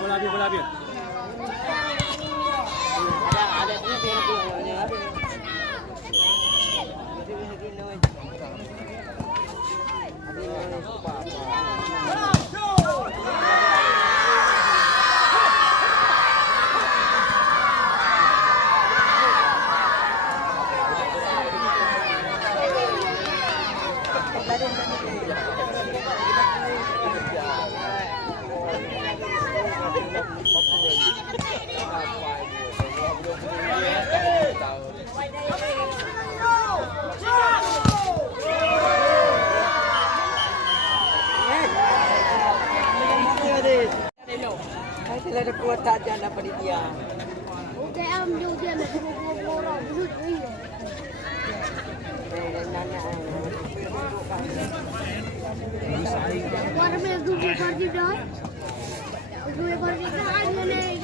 bola habis. Ada lebih. Saya ada kuota aja dapat dia. Okey, ambil dia nak orang duduk dia. Baru main dulu parti dah. Dulu parti dah ada ni.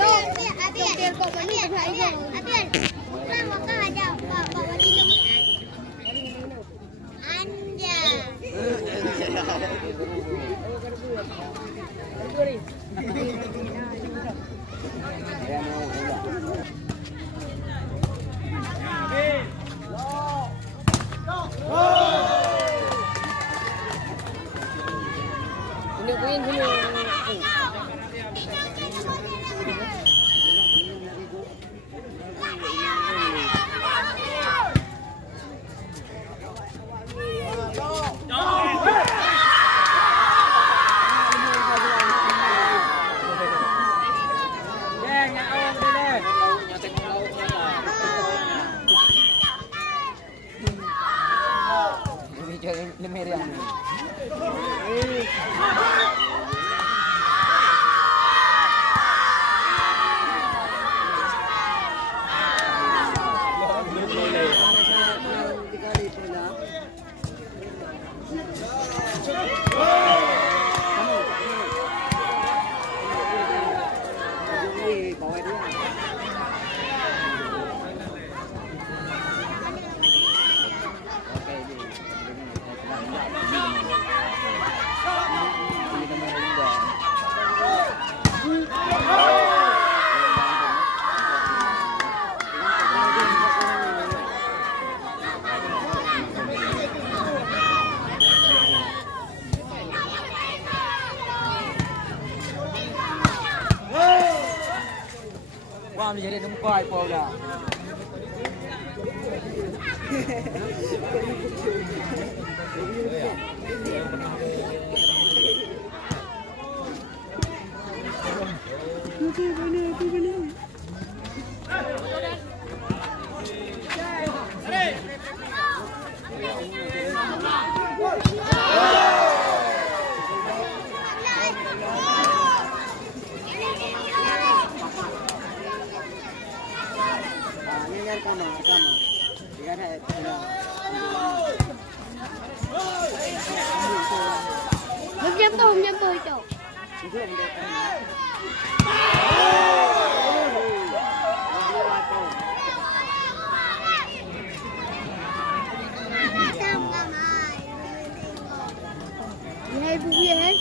Jom, Abian. Abian. Pulang makan aja. Bawa minum. Anja. Ini queen sini. Lemerian. Wah, menjadi numpai pula. Hôm nhâm tôi chỗ. Này vụ gì hết?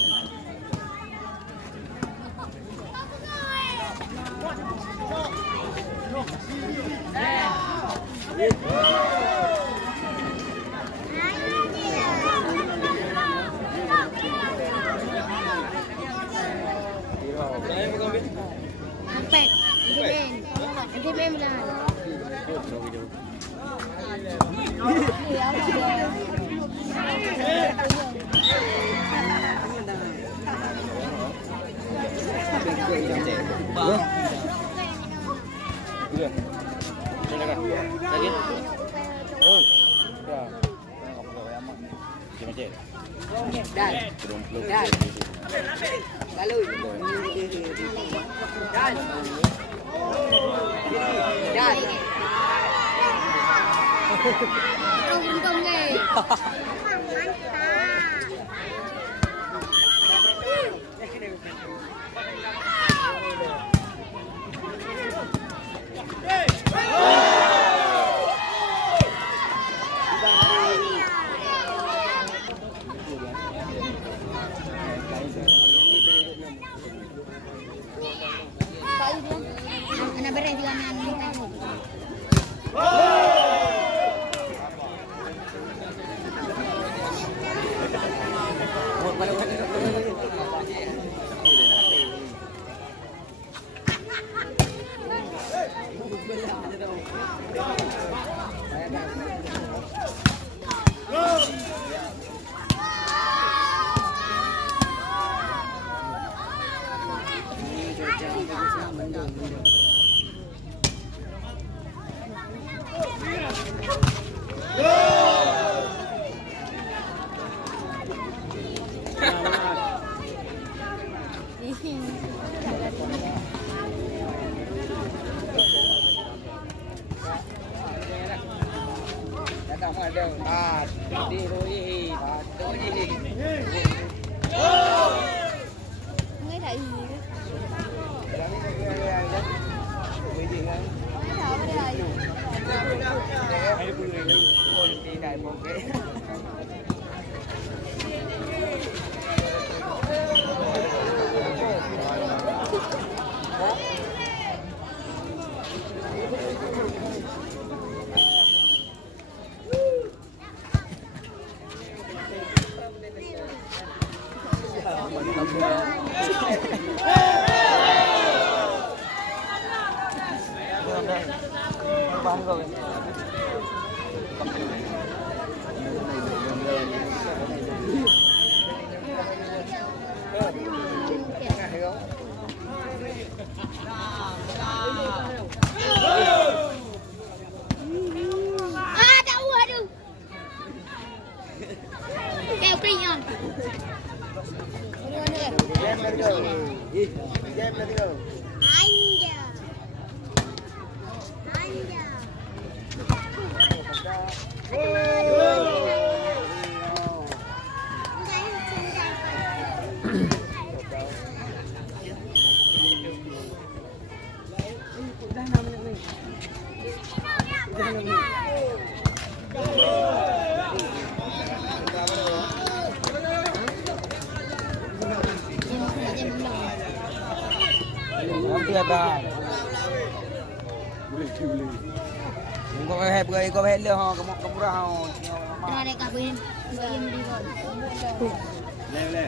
Pet, nanti main lah. Lagi? Oh, dah. Dan. Dan. Lalu. Dan. Dan. Kau untung ni. Nghe thấy gì nữa? Bán rồi. À, đau quá đừng. Kêu pin nhon. Game let's go. Game let's go. Anja. Anja. Tiap dah. Kau hep gay, kau hep le ha, kamu murah ha. Tengah dek kabin. Bayam di bawah. Le.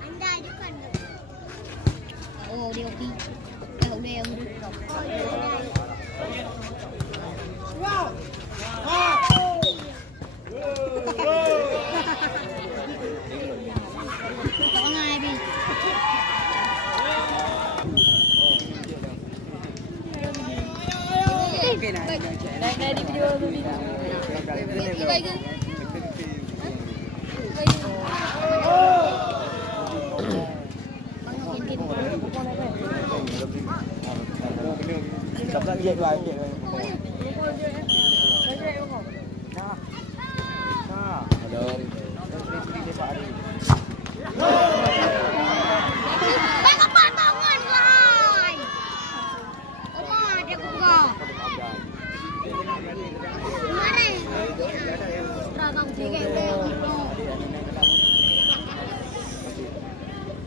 Anda juga kan? Oh, dia okey. Dia Tengah Abi. Okey nah. Naik di video tu ni. Baik ke? Cặp ra dệt lại. Được. Bác các bạn bảo ngoan rồi. Oma dia buka. Mari. Rabang tiga itu.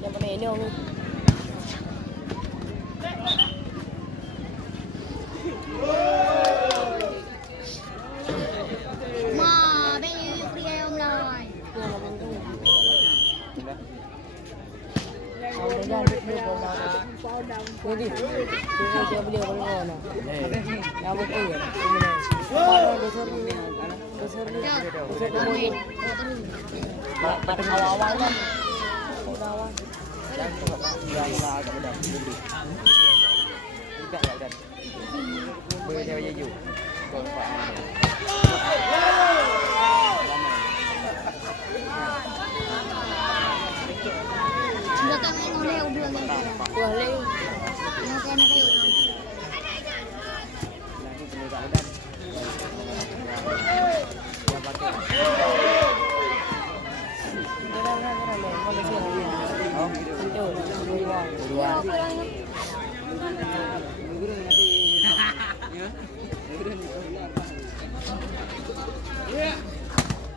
Yang mana ini om? Ma, beli pria om lai. Jadi, saya beli orang mana? Yang betul ya. Besar ni. Pada awal kan. Awal. Yang lah agak mudah. Tidak lah dan. Boleh saya ju. Kau Datang yang oleh udah kan. Boleh. Yang kena kayu. nanti perlu tak dan. Yang pakai.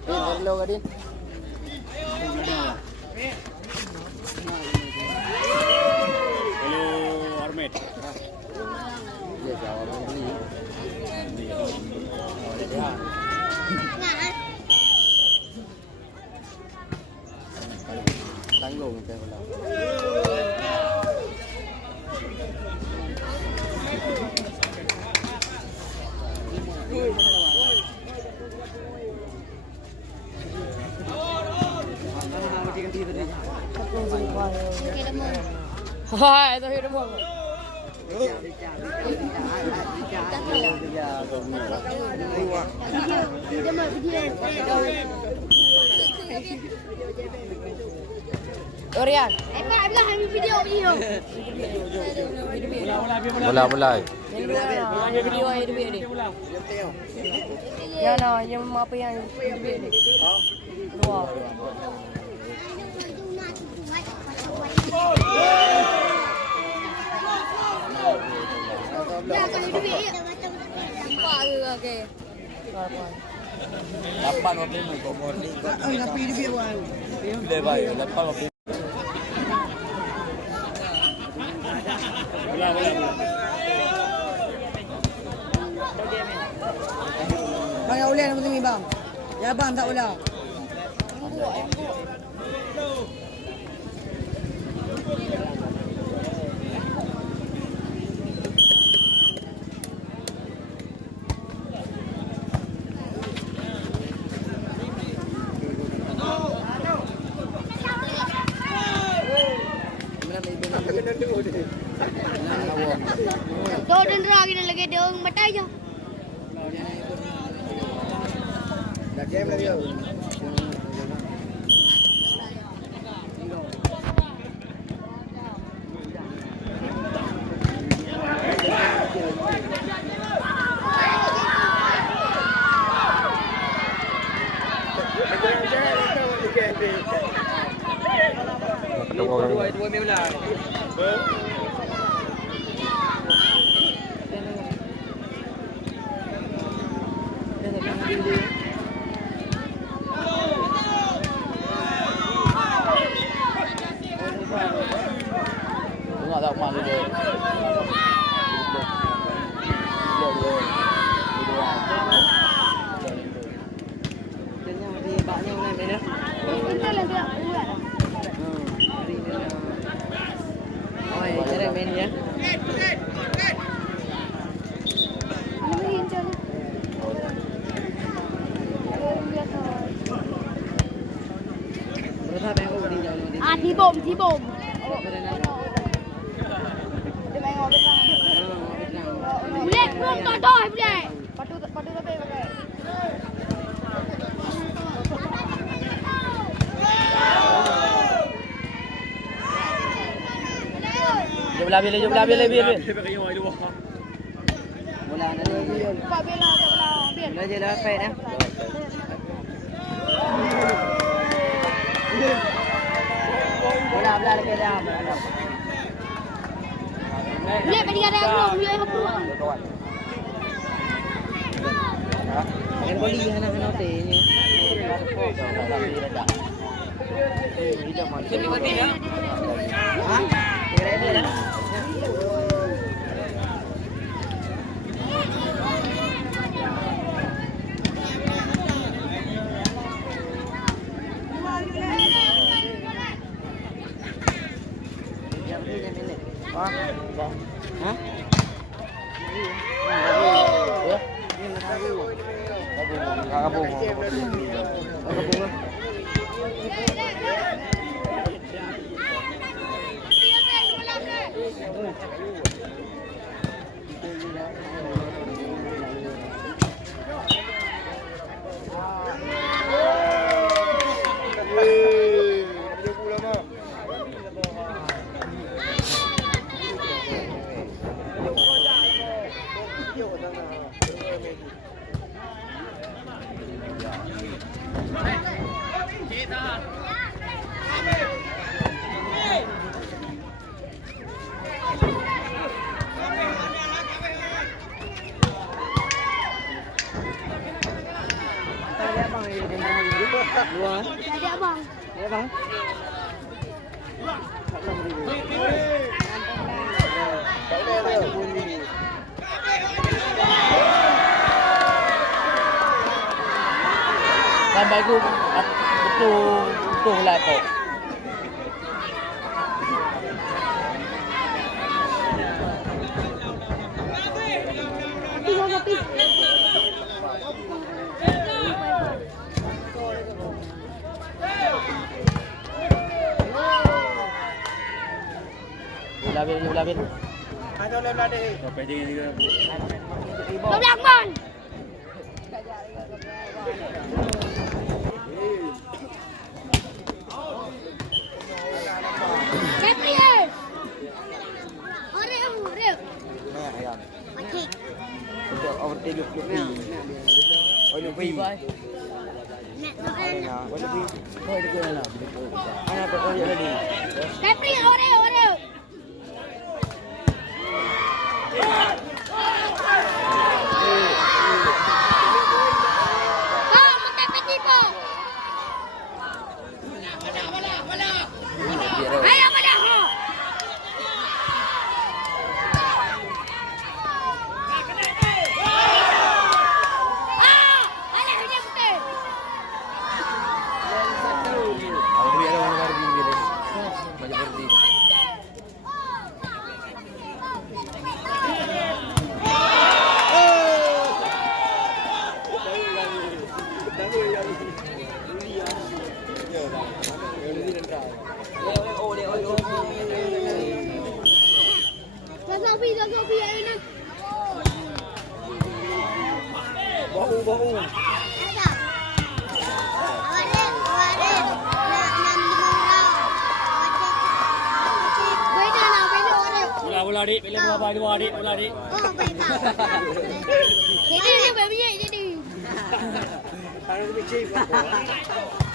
Hello Gadin. Hello Armet. Dia jawab ni. Nah. belum teh bola. Hai, tôi hiểu không? Orian. Pak, bila ambil video. Bola. Video ini. Ya, no, yang apa yang ini? Dua. Okey. Lapan waktu ni kau morning. Tapi dia biar. Dia baik. Lapan waktu. Bola. Bang nak ulang apa ni bang? Ya bang tak ulang. Dua dendera kita lagi dia orang mata je. Dah game lagi. Dua minggu lah. Tengok tak mak dia. Kita lagi nak buat. Cara main ya. Thi bom. Dia main ngobet lah. Boleh belum tak tahu boleh. Patu tapi pakai. Jom belah bil. Bola nak dia. Pak bela biar. Dah je dah fight dah. Bola lagi dah. Boleh pergi ada aku, boleh aku. Yang boli anak-anak teh ni. Sini mati dah. Ha? Kira dia dah. Ada abang. Ya bang. Sampai aku betul lah kau. belah bin. Ada lelah deh. Sampai tiga. Tolong mon. Gabriel. Ore. Nah, ayam. Okey. Untuk overtake Lupi. Oh, Lupi. Nak Nah, Lupi. Oh, itu lah. Anak berkoyak tadi. Gabriel ore. Ayo pada. Alah dia betul. Ada biar orang pergi biar. Banyak pergi. Sofi ayo nak. Bau. Ada. Awak nak 6 orang. Bola dik, bola dua dik, bola dik. Oh, baik tak. Jadi baby jadi. Harus bicik.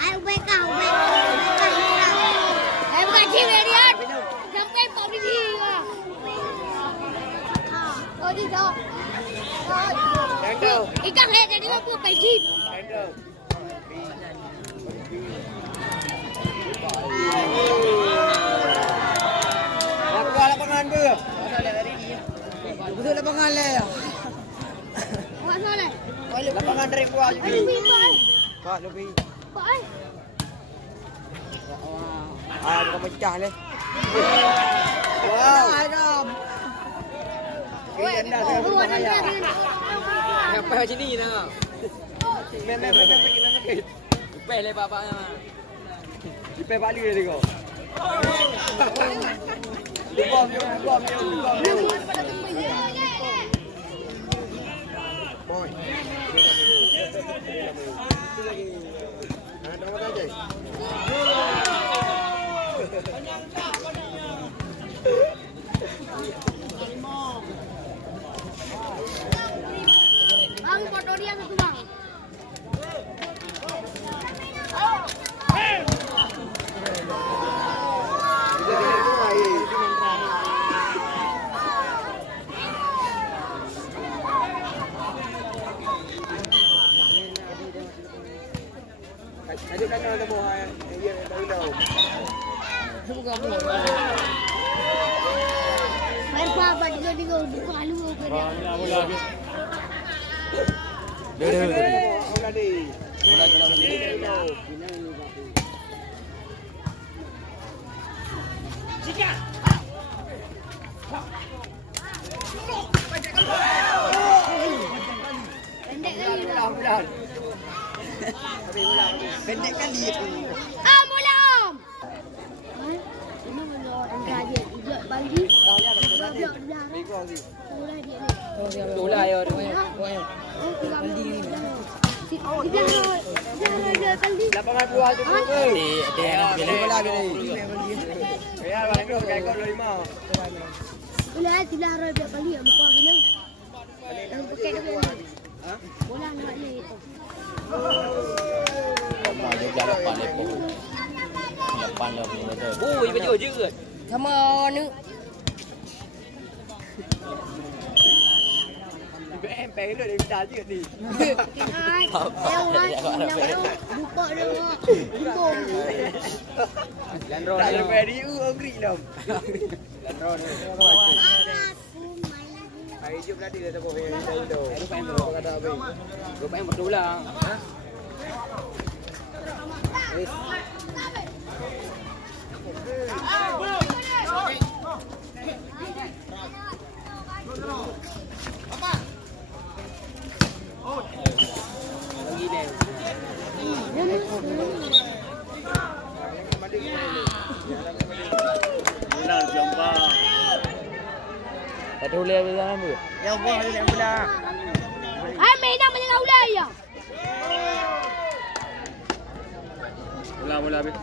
Ayo baik kau. Ayo bukan cewek dia. Sampai public dia. Oh, đi đâu? Đang đâu? Cái căn hệ này nó phải chim. Đang đâu? Lakukan lapangan ke? Betul lapangan le. Awak salah. Lapangan dari buah juga. Aduh, Pak. Pak, lebih. Pak. Bukan pecah le. Wow, Adam. Sampai macam ni nak. Ipeh le bapak. Ipeh balik dia kau. Bom. Boy. Ada apa saja? Bang, foto dia satu bang. Ada kan ada buah yang tahu dah. Baik apa dia buka alu ke dia. Bola dik. Bola di. Pendek kali lah. Pendek kali itu. Mulam. Ini mana orang kaji ijak bagi. Bego ni. Mulai dia ni. Bola ya. Lapangan buah tu pun. Ada yang nak Bola ni. Ya, balik tu kayak kau 25. Boleh tidak harus dia bagi yang muka gini. Yang pakai dia boleh. Bola nak ni. Kau dia jalan pandai pun. Depan lah betul. Oh, ibu baju je. Sama ni. Em bé rồi đi đá chuyện gì? Ai? Em nói buka dia. Buka. Lan rồi. Lan về đi ương rị lắm. Lan rồi. Hãy giúp lá đi để cho về đây đồ. Lúc em rồi có đâu về. Lúc em một đứa là. Lagi deh. Benar jumpa. Ada ular di dalam tu. Ya Allah, ada mula. Ai main nak menjaga ular ya. Mula habis.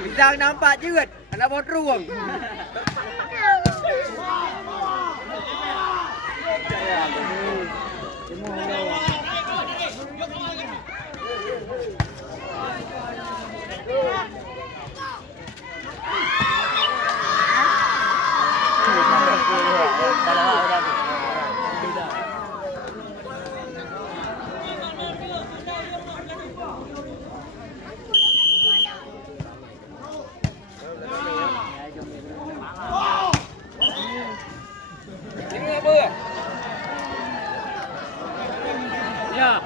Bintang nampak jerit, anak bot ruang. Ini apa? Ya.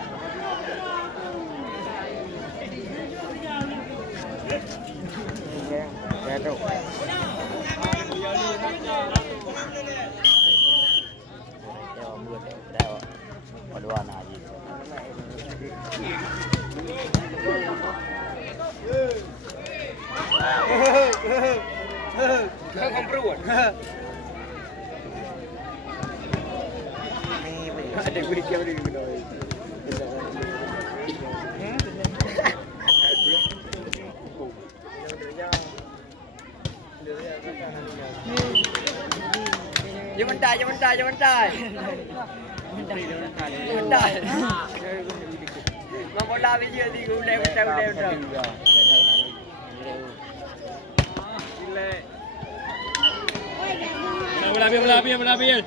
Jatuh. Tengok mưa tengok. Kedua anak haji. Kau perut. Ada kulit yang ada di kedai. Jangan mentai. Mentai. Mau bola video di ulai. Bola bil.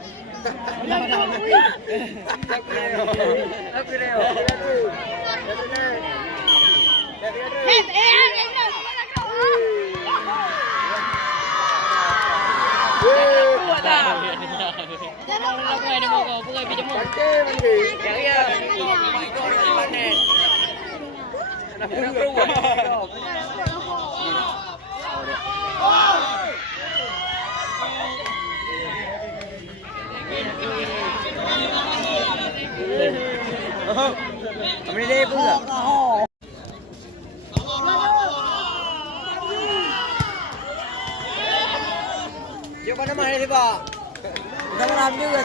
Kami ni pun tak? Jom mana mana ni pak? Kita meram juga.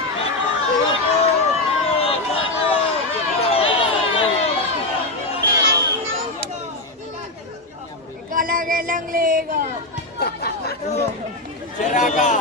Kalau gelang lego. Ceraka.